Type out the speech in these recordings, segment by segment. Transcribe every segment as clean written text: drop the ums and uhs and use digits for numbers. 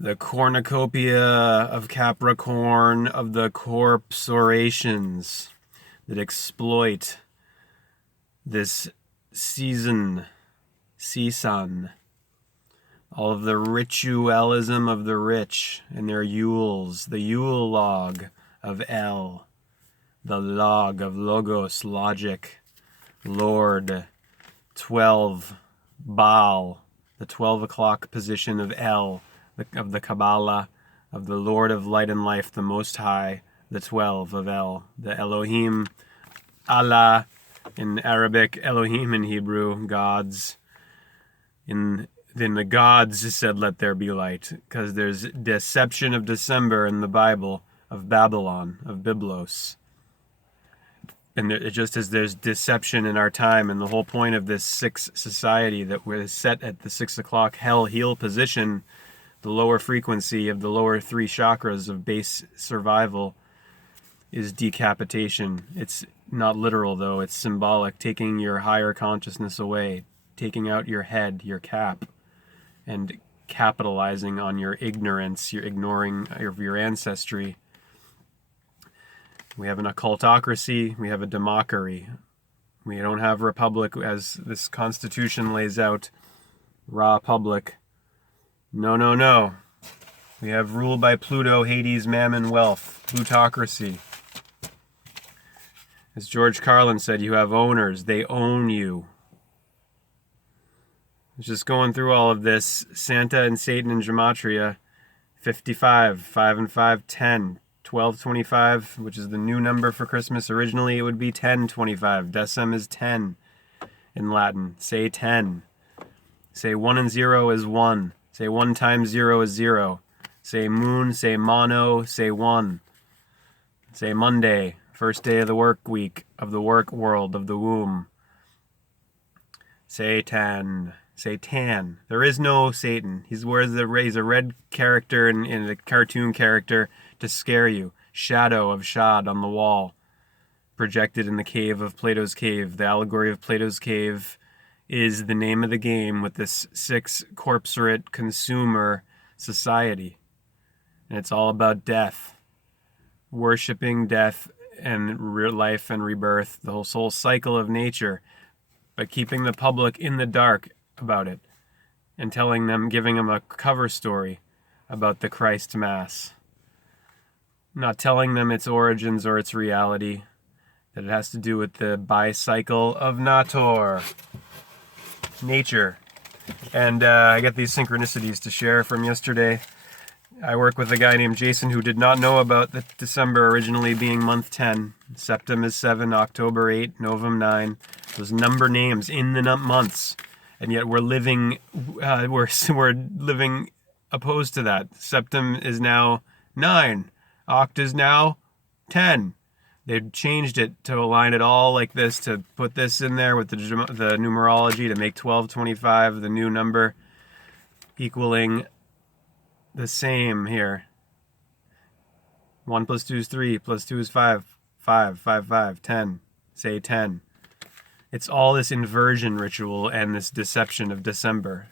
The cornucopia of Capricorn of the corpse orations that exploit this season, all of the ritualism of the rich and their Yules, the Yule log of El, the log of Logos, logic, Lord, 12, Baal, the 12 o'clock position of El, of the Kabbalah, of the Lord of Light and Life, the Most High, the 12 of El, the Elohim, Allah in Arabic, Elohim in Hebrew, gods. In the gods said, "Let there be light," because there's deception of December in the Bible, of Babylon, of Byblos. And it just as there's deception in our time, and the whole point of this sixth society that we're set at the 6 o'clock hell heel position, the lower frequency of the lower three chakras of base survival, is decapitation. It's not literal though, it's symbolic, taking your higher consciousness away, taking out your head, your cap, and capitalizing on your ignorance, your ignoring of your ancestry. We have an occultocracy, we have a democracy. We don't have republic as this constitution lays out, raw public. No. We have rule by Pluto, Hades, Mammon, wealth, plutocracy. As George Carlin said, you have owners, they own you. Just going through all of this, Santa and Satan in Gematria, 55, 5 and 5, 10, 1225, which is the new number for Christmas. Originally it would be 1025. Decem is 10 in Latin. Say 10. Say 1 and 0 is 1. Say 1 times 0 is 0. Say moon, say mono, say 1. Say Monday, first day of the work week, of the work world, of the womb. Say 10. Say tan. There is no Satan. He's a red character in a cartoon character to scare you. Shadow of Shad on the wall, projected in the cave of Plato's cave. The allegory of Plato's cave is the name of the game with this six corporate consumer society. And it's all about death. Worshipping death and life and rebirth, the whole soul cycle of nature, but keeping the public in the dark about it and giving them a cover story about the Christ Mass. Not telling them its origins or its reality, that it has to do with the bicycle of nature. And I get these synchronicities to share from yesterday. I work with a guy named Jason who did not know about the December originally being month 10. Septem is 7, October 8, Novem 9. Those number names in the months. And yet we're living opposed to that. Septem is now 9. Oct is now 10. They've changed it to align it all like this, to put this in there with the numerology to make 1225 the new number, equaling the same here. 1 plus 2 is 3, plus 2 is 5, 5, 5, 5, 10. Say 10. It's all this inversion ritual and this deception of December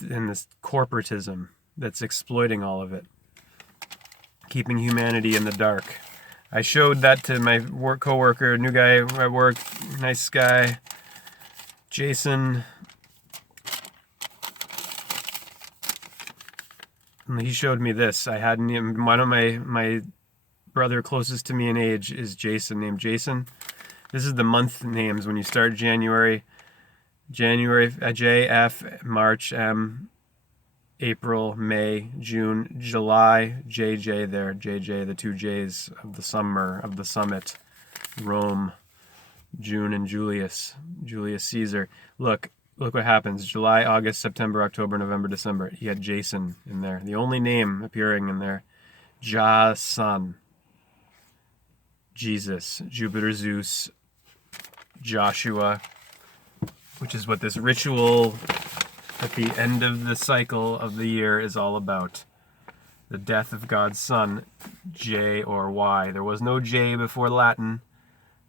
and this corporatism that's exploiting all of it, keeping humanity in the dark. I showed that to my coworker, new guy at work, nice guy, Jason. And he showed me this. I hadn't even, one of my brother closest to me in age is Jason, named Jason. This is the month names when you start January. January, J, F, March, M, April, May, June, July, JJ there, JJ, the two J's of the summer, of the summit, Rome, June and Julius Caesar. Look what happens. July, August, September, October, November, December. You had Jason in there. The only name appearing in there. Jason. Jesus, Jupiter, Zeus, Joshua, which is what this ritual at the end of the cycle of the year is all about. The death of God's Son, J or Y. There was no J before Latin.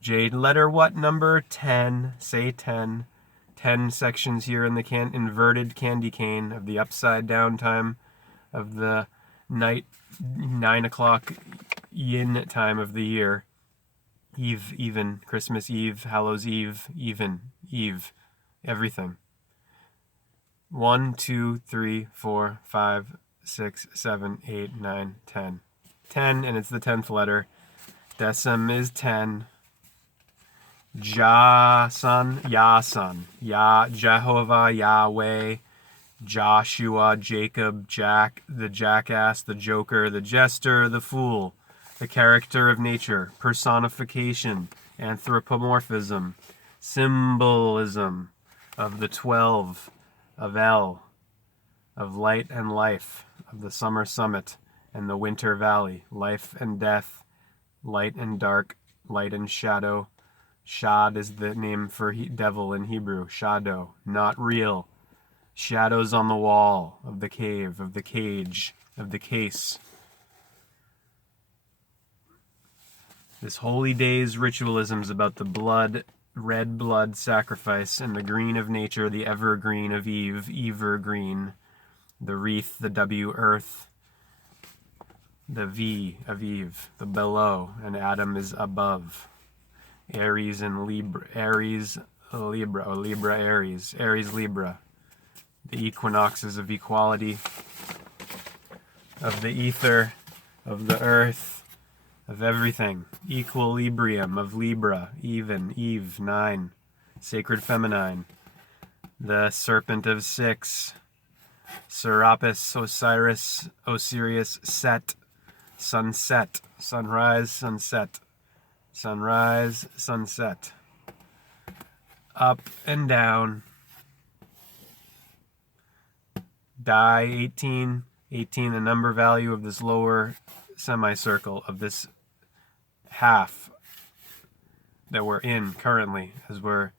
J, letter what number? 10. Say 10. 10 sections here in the inverted candy cane of the upside down time of the night, 9 o'clock yin time of the year. Eve, even, Christmas Eve, Hallows Eve, even, Eve, everything. 1, 2, 3, 4, 5, 6, 7, 8, 9, 10. 10, and it's the 10th letter. Decim is 10. Yason, Jehovah, Yahweh, Joshua, Jacob, Jack, the jackass, the joker, the jester, the fool, the character of nature, personification, anthropomorphism, symbolism of the 12, of El, of light and life, of the summer summit and the winter valley, life and death, light and dark, light and shadow. Shad is the name for devil in Hebrew, shadow, not real. Shadows on the wall of the cave, of the cage, of the case. This holy day's ritualism is about the blood, red blood sacrifice, and the green of nature, the evergreen of Eve, evergreen, the wreath, the W, earth, the V of Eve, the below, and Adam is above. Aries and Libra, Aries, Libra, or Libra, Aries, Aries, Libra. The equinoxes of equality, of the ether, of the earth, of everything. Equilibrium of Libra, even, Eve, 9. Sacred feminine. The serpent of 6. Serapis, Osiris, Set. Sunset, sunrise, sunset. Sunrise, sunset. Up and down. Die, 18. 18, the number value of this lower semicircle, of this half that we're in currently, as we're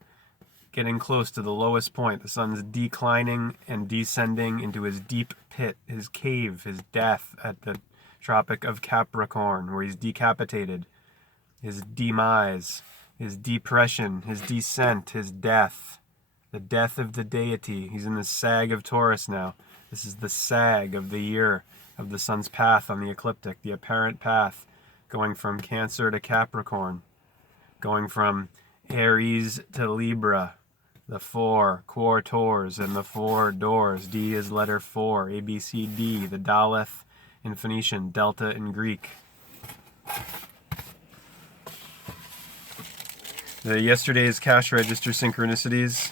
getting close to the lowest point. The sun's declining and descending into his deep pit, his cave, his death at the Tropic of Capricorn, where he's decapitated, his demise, his depression, his descent, his death, the death of the deity. He's in the sag of Taurus now. This is the sag of the year of the sun's path on the ecliptic, the apparent path going from Cancer to Capricorn, going from Aries to Libra, the 4 quartors and the 4 doors. D is letter 4, A, B, C, D, the Daleth in Phoenician, Delta in Greek. The yesterday's cash register synchronicities,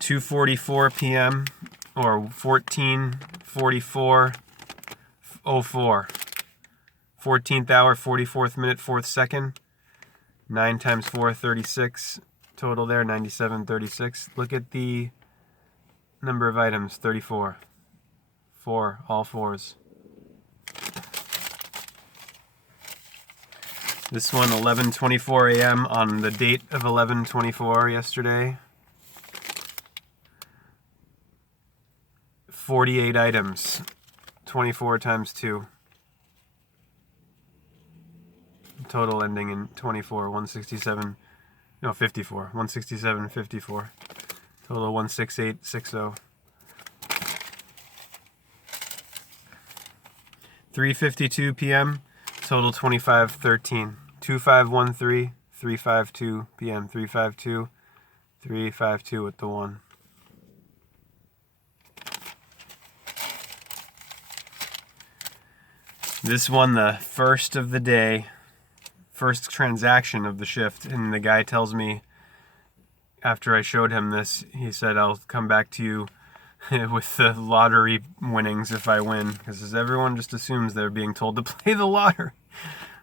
2:44 p.m. or 14:44:04. 14th hour, 44th minute, 4th second. 9 times 4, 36. Total there, 97.36. Look at the number of items, 34. 4, all 4s. This one, 11:24 a.m. on the date of 11:24 yesterday. 48 items, 24 times 2. Total ending in 24, 167, no, 54, 167.54. Total 168.60. 3:52 p.m. Total 25.13. 2513, 3:52 p.m. 3:52 with the 1. This one, the first of the day, first transaction of the shift, and the guy tells me, after I showed him this, he said, I'll come back to you with the lottery winnings if I win, because everyone just assumes they're being told to play the lottery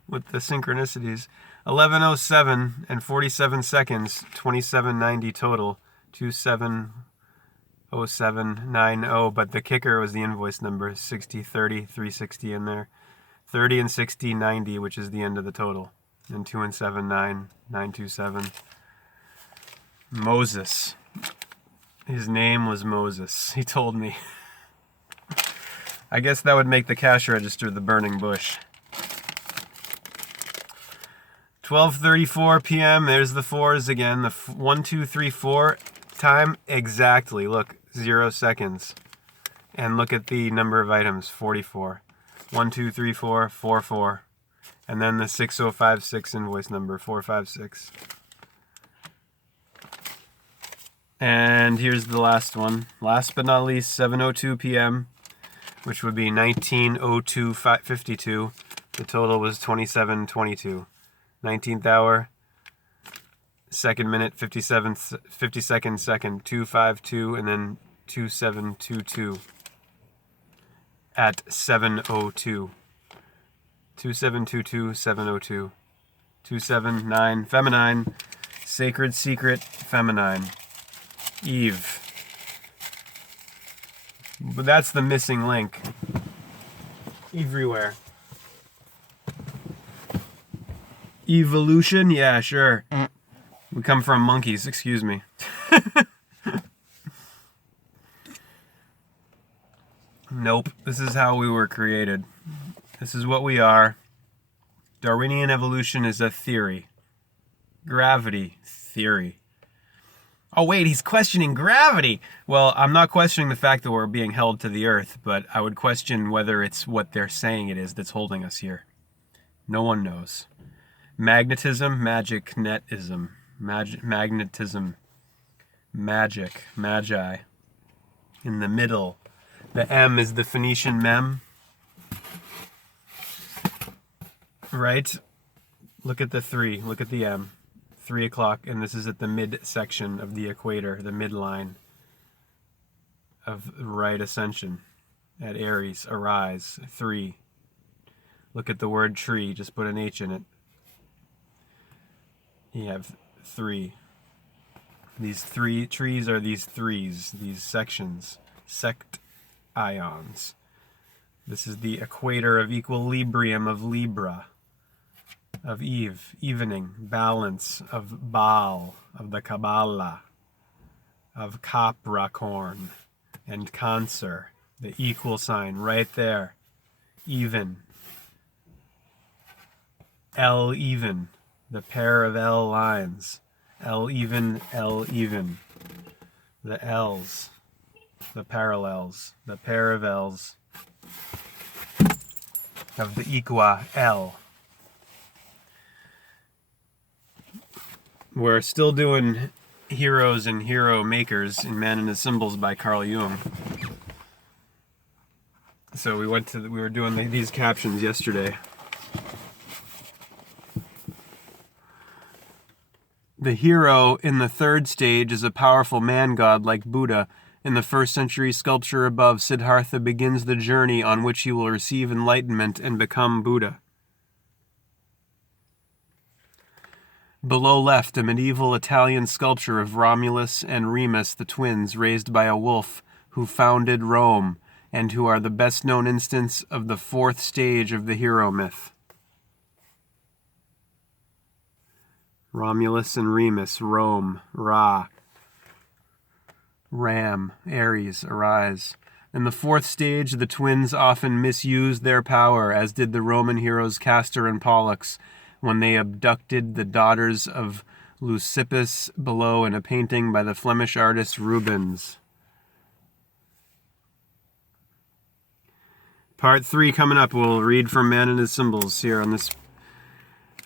with the synchronicities. 11:07 and 47 seconds, 27.90 total, 27:07.90, but the kicker was the invoice number, 60.30, 360 in there, 30 and 60.90, which is the end of the total, and 2 and 7, 9, 927. Moses. His name was Moses. He told me. I guess that would make the cash register the burning bush. 12:34 p.m. There's the fours again. The 1, 2, 3, 4 time exactly. Look, 0 seconds. And look at the number of items, 44. 1, 2, 3, 4, 4, 4. And then the 6056 invoice number, 456. And here's the last one. Last but not least, 7:02 p.m., which would be 19:02:52. The total was 27:22. 19th hour, 2nd minute, 52nd second, 252, and then 2722 at 7:02. 2722, 7:02. 279, feminine, sacred secret, feminine. Eve. But that's the missing link. Everywhere. Evolution? Yeah, sure. We come from monkeys, excuse me. Nope. This is how we were created. This is what we are. Darwinian evolution is a theory. Gravity theory. Oh wait, he's questioning gravity! Well, I'm not questioning the fact that we're being held to the earth, but I would question whether it's what they're saying it is that's holding us here. No one knows. Magnetism, magic, netism. Magnetism, magic, magi. In the middle, the M is the Phoenician mem. Right? Look at the 3, look at the M. 3 o'clock, and this is at the midsection of the equator, the midline of right ascension at Aries, arise, 3. Look at the word tree, just put an H in it. You have 3. These 3 trees are these threes, these sections, sect ions. This is the equator of equilibrium of Libra, of Eve, evening, balance, of Baal, of the Kabbalah, of Capricorn, and Cancer, the equal sign right there, even, L even, the pair of L lines, L even, the L's, the parallels, the pair of L's, of the equa L. We're still doing Heroes and Hero Makers in Man and His Symbols by Carl Jung. So we were doing these captions yesterday. The hero in the 3rd stage is a powerful man-god like Buddha. In the 1st century sculpture above, Siddhartha begins the journey on which he will receive enlightenment and become Buddha. Below left, a medieval Italian sculpture of Romulus and Remus, the twins, raised by a wolf who founded Rome, and who are the best-known instance of the 4th stage of the hero myth. Romulus and Remus, Rome, Ra. Ram, Aries, arise. In the 4th stage, the twins often misused their power, as did the Roman heroes Castor and Pollux, when they abducted the daughters of Leucippus below in a painting by the Flemish artist Rubens. Part 3 coming up. We'll read from Man and His Symbols here on this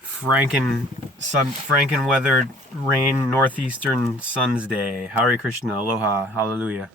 Franken-weathered rain northeastern sun's day. Hare Krishna, aloha, hallelujah.